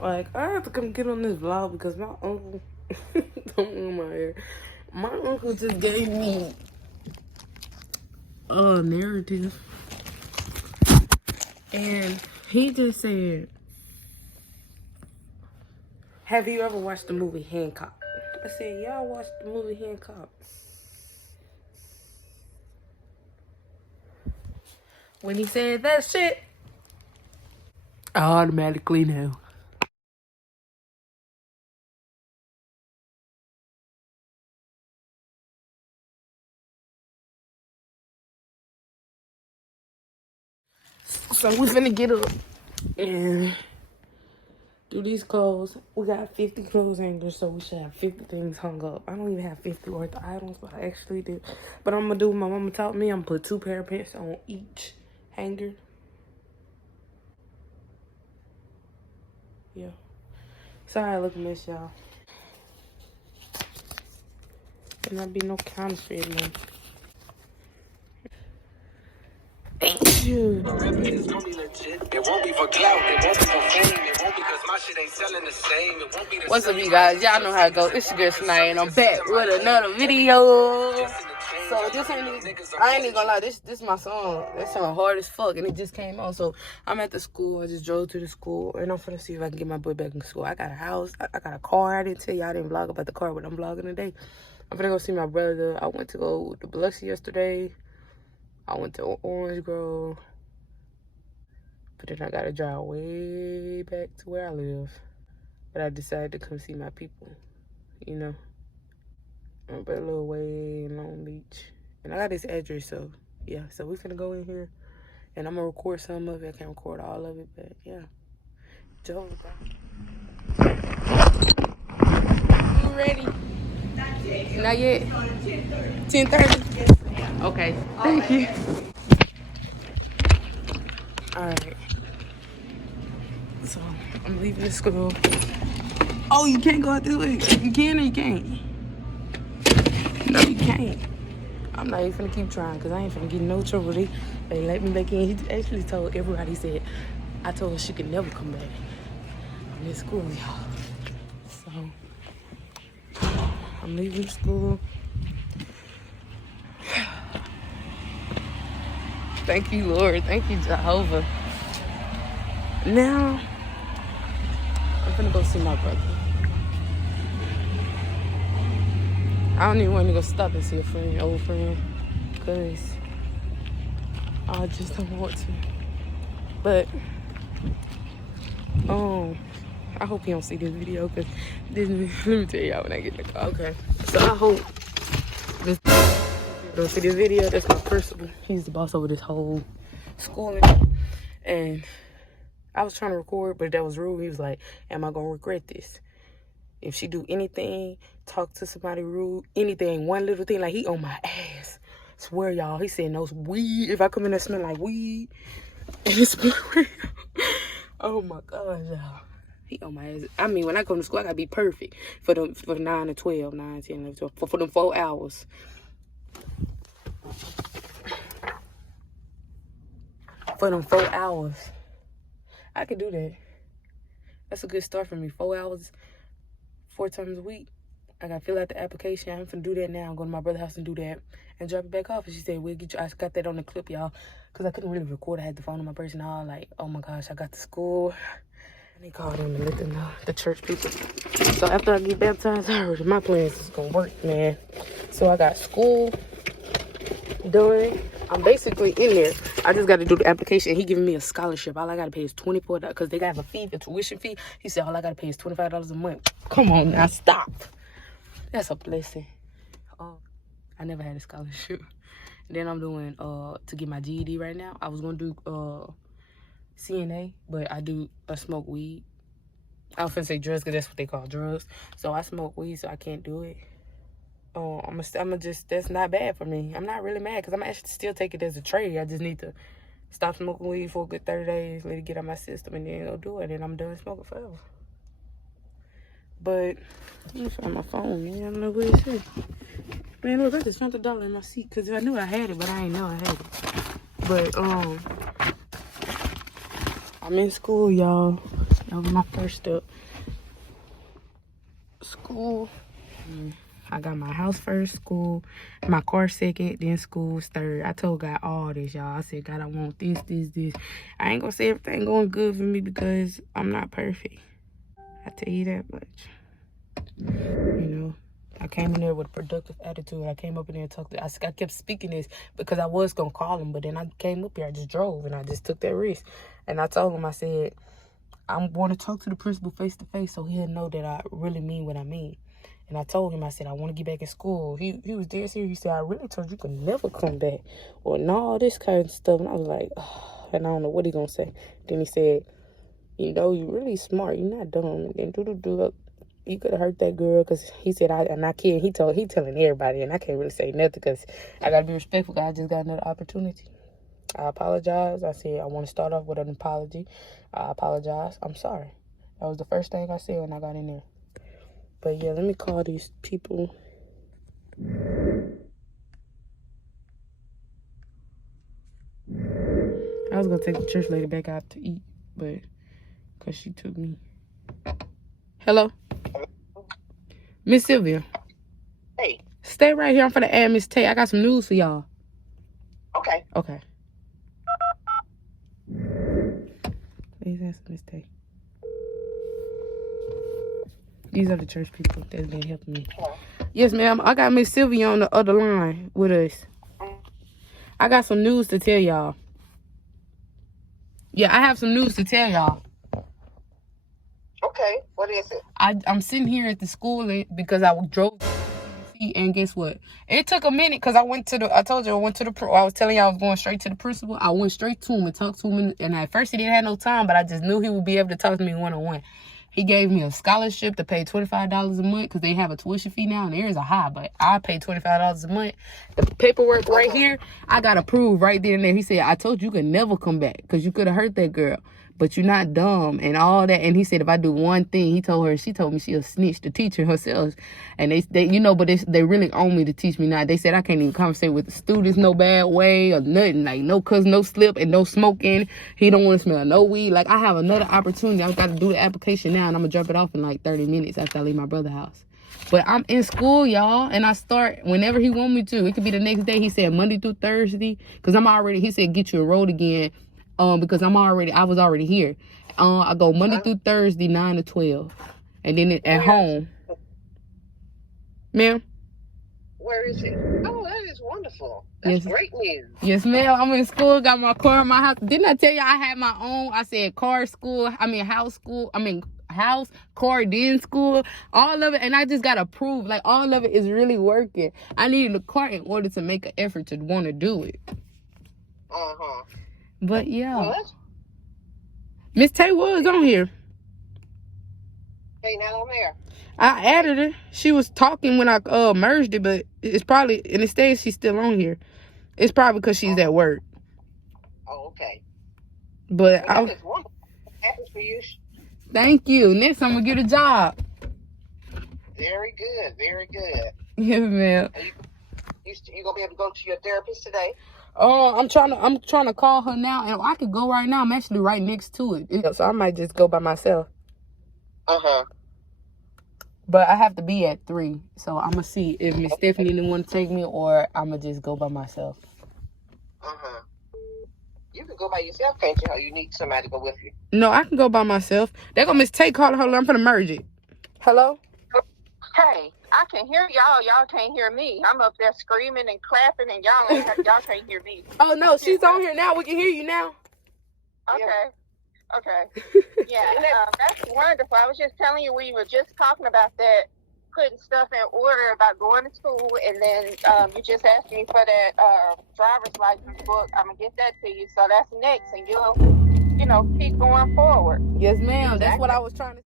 Like, I have to come get on this vlog because my uncle, don't ruin my hair. My uncle just gave me a narrative. And he just said, have you ever watched the movie Hancock? I said, y'all watched the movie Hancock. When he said that shit, I automatically knew. So we finna get up and do these clothes. We got 50 clothes hangers, so we should have 50 things hung up. I don't even have 50 worth of items, but I actually do. But I'm gonna do what my mama taught me. I'm gonna put 2 pair of pants on each hanger. Yeah. Sorry I look a mess, y'all. And not be no counterfeit, man. Thank you. It won't be for clout, it won't be for fame, it won't be because my shit ain't selling the same. It won't be the What's up, you guys? Y'all know how it goes. It's your girl Shaniya, and I'm back with another video. So this ain't even, I ain't even gonna lie, this my song. That song hard as fuck, and it just came out. So I'm at the school. I just drove to the school, and I'm finna see if I can get my boy back in school. I got a house. I got a car. I didn't tell y'all, I didn't vlog about the car, but I'm vlogging today. I'm finna go see my brother. I went to go to Biloxi yesterday. I went to Orange Grove. But then I gotta drive way back to where I live. But I decided to come see my people, you know. I'm a little way in Long Beach. And I got this address, so yeah. So we finna go in here and I'm gonna record some of it. I can't record all of it, but yeah. Joe, you ready? Not yet. 10:30? Okay. Thank you. Alright. So I'm leaving the school. Oh, you can't go out this way. You can or you can't? No, you can't. I'm not even finna keep trying because I ain't finna get in no trouble. They let me back in. He actually told everybody, he said, I told her she could never come back. I'm in school, y'all. So I'm leaving school. Thank you, Lord. Thank you, Jehovah. Now, I'm finna go see my brother. I don't even want to go stop and see a friend, old friend, because I just don't want to. But, I hope you don't see this video, because let me tell y'all when I get in the car. Okay, so I hope this don't see this video. That's my principal. He's the boss over this whole schooling. And I was trying to record, but that was rude. He was like, am I going to regret this? If she do anything, talk to somebody rude, anything, one little thing, like he on my ass. Swear, y'all, he said no weed. If I come in there smell like weed, and it's oh my God, y'all. He on my ass. I mean, when I come to school, I gotta be perfect for the 9 to 12, 9, 10, 11, 12, for them 4 hours. For them 4 hours. I could do that. That's a good start for me. 4 hours. 4 times a week. I gotta fill out the application. I'm finna do that now. Go to my brother's house and do that and drop it back off. And she said, we'll get you. I got that on the clip, y'all, because I couldn't really record. I had the phone on my person. All like, oh my gosh, I got to school. And they called them to let them know, the church people. So after I get baptized, I heard my plans is gonna work, man. So I got school done. I'm basically in there. I just got to do the application. He giving me a scholarship. All I got to pay is $24 because they got a fee, the tuition fee. He said all I got to pay is $25 a month. Come on now, stop. That's a blessing. I never had a scholarship. Then I'm doing to get my GED right now. I was gonna do CNA, but I smoke weed. I was finna say drugs because that's what they call drugs. So I smoke weed, so I can't do it. I'm just, that's not bad for me. I'm not really mad because I'm actually still take it as a trade. I just need to stop smoking weed for a good 30 days, let it get out my system, and then go do it. And I'm done smoking forever. But let me find my phone, man. I don't know what it says. Man, look, I just found $1 in my seat because I knew I had it, but I ain't know I had it. But I'm in school, y'all. That was my first step. School. I got my house first, school, my car second, then school's third. I told God all this, y'all. I said, God, I want this. I ain't gonna say everything going good for me because I'm not perfect. I tell you that much. You know, I came in there with a productive attitude. I came up in there and talked. I kept speaking this because I was gonna call him, but then I came up here. I just drove and I just took that risk. And I told him, I said, I'm going to talk to the principal face to face so he'll know that I really mean what I mean. And I told him, I said, I want to get back in school. He was dead serious. He said, I really told you could never come back. Or no, this kind of stuff. And I was like, oh, and I don't know what he going to say. Then he said, you know, you really smart. You're not dumb. And then you could have hurt that girl. Because he said, I can't. He telling everybody. And I can't really say nothing because I got to be respectful. I just got another opportunity. I apologize. I said, I want to start off with an apology. I apologize. I'm sorry. That was the first thing I said when I got in there. But yeah, let me call these people. I was going to take the church lady back out to eat, but because she took me. Hello? Miss Sylvia. Hey. Stay right here. I'm finna add Miss Tay. I got some news for y'all. Okay. Okay. Please answer Miss Tay. These are the church people that's been helping me. Hello. Yes, ma'am. I got Miss Sylvia on the other line with us. I got some news to tell y'all. Yeah, I have some news to tell y'all. Okay. What is it? I'm sitting here at the school because I drove to the and guess what? It took a minute because I told you I went to the, I was telling y'all I was going straight to the principal. I went straight to him and talked to him. And at first he didn't have no time, but I just knew he would be able to talk to me one-on-one. He gave me a scholarship to pay $25 a month because they have a tuition fee now, and there is a high, but I pay $25 a month. The paperwork right here, I got approved right there and there. He said, I told you could never come back because you could have hurt that girl, but you're not dumb and all that. And he said, if I do one thing, she told me she a snitch, the teacher herself. And they you know, but they really own me to teach me now. They said I can't even conversate with the students no bad way or nothing, like no cuss, no slip, and no smoking. He don't want to smell no weed. Like I have another opportunity. I've got to do the application now, and I'm gonna drop it off in like 30 minutes after I leave my brother's house. But I'm in school, y'all, and I start whenever he want me to. It could be the next day. He said Monday through Thursday, because he said get you enrolled again, because I was already here. I go Monday through Thursday, 9 to 12, and then at home. Ma'am? Where is it? Oh, that is wonderful. That's great news. Yes, ma'am. I'm in school, got my car in my house. Didn't I tell you I had my own? I said house, car, then school, all of it. And I just got approved. Like, all of it is really working. I needed a car in order to make an effort to want to do it. Uh-huh. But, yeah. Well, Miss Tay was on here. Hey, not on there. I added her. She was talking when I merged it, but it's probably, and it stays she's still on here. It's probably because she's at work. Oh, okay. But that is wonderful. Happy for you. Thank you. Next I'm gonna get a job. Very good. Very good. Yes, ma'am. You gonna be able to go to your therapist today? I'm trying to call her now, and I could go right now. I'm actually right next to it, so I might just go by myself. Uh-huh. But I have to be at 3, so I'm gonna see if Miss Stephanie didn't want to take me, or I'm gonna just go by myself. Uh-huh. You can go by yourself, can't you? Or you need somebody to go with you? No, I can go by myself. There go Miss Tay calling her. I'm gonna merge it. Hello? Hey, I can hear y'all. Y'all can't hear me. I'm up there screaming and clapping, and y'all can't hear me. Oh no, she's on here now. We can hear you now. Okay. Yeah, that's wonderful. I was just telling you, we were just talking about that, putting stuff in order about going to school, and then you just asked me for that driver's license book. I'm gonna get that to you, so that's next, and you'll keep going forward. Yes, ma'am. Exactly. That's what I was trying to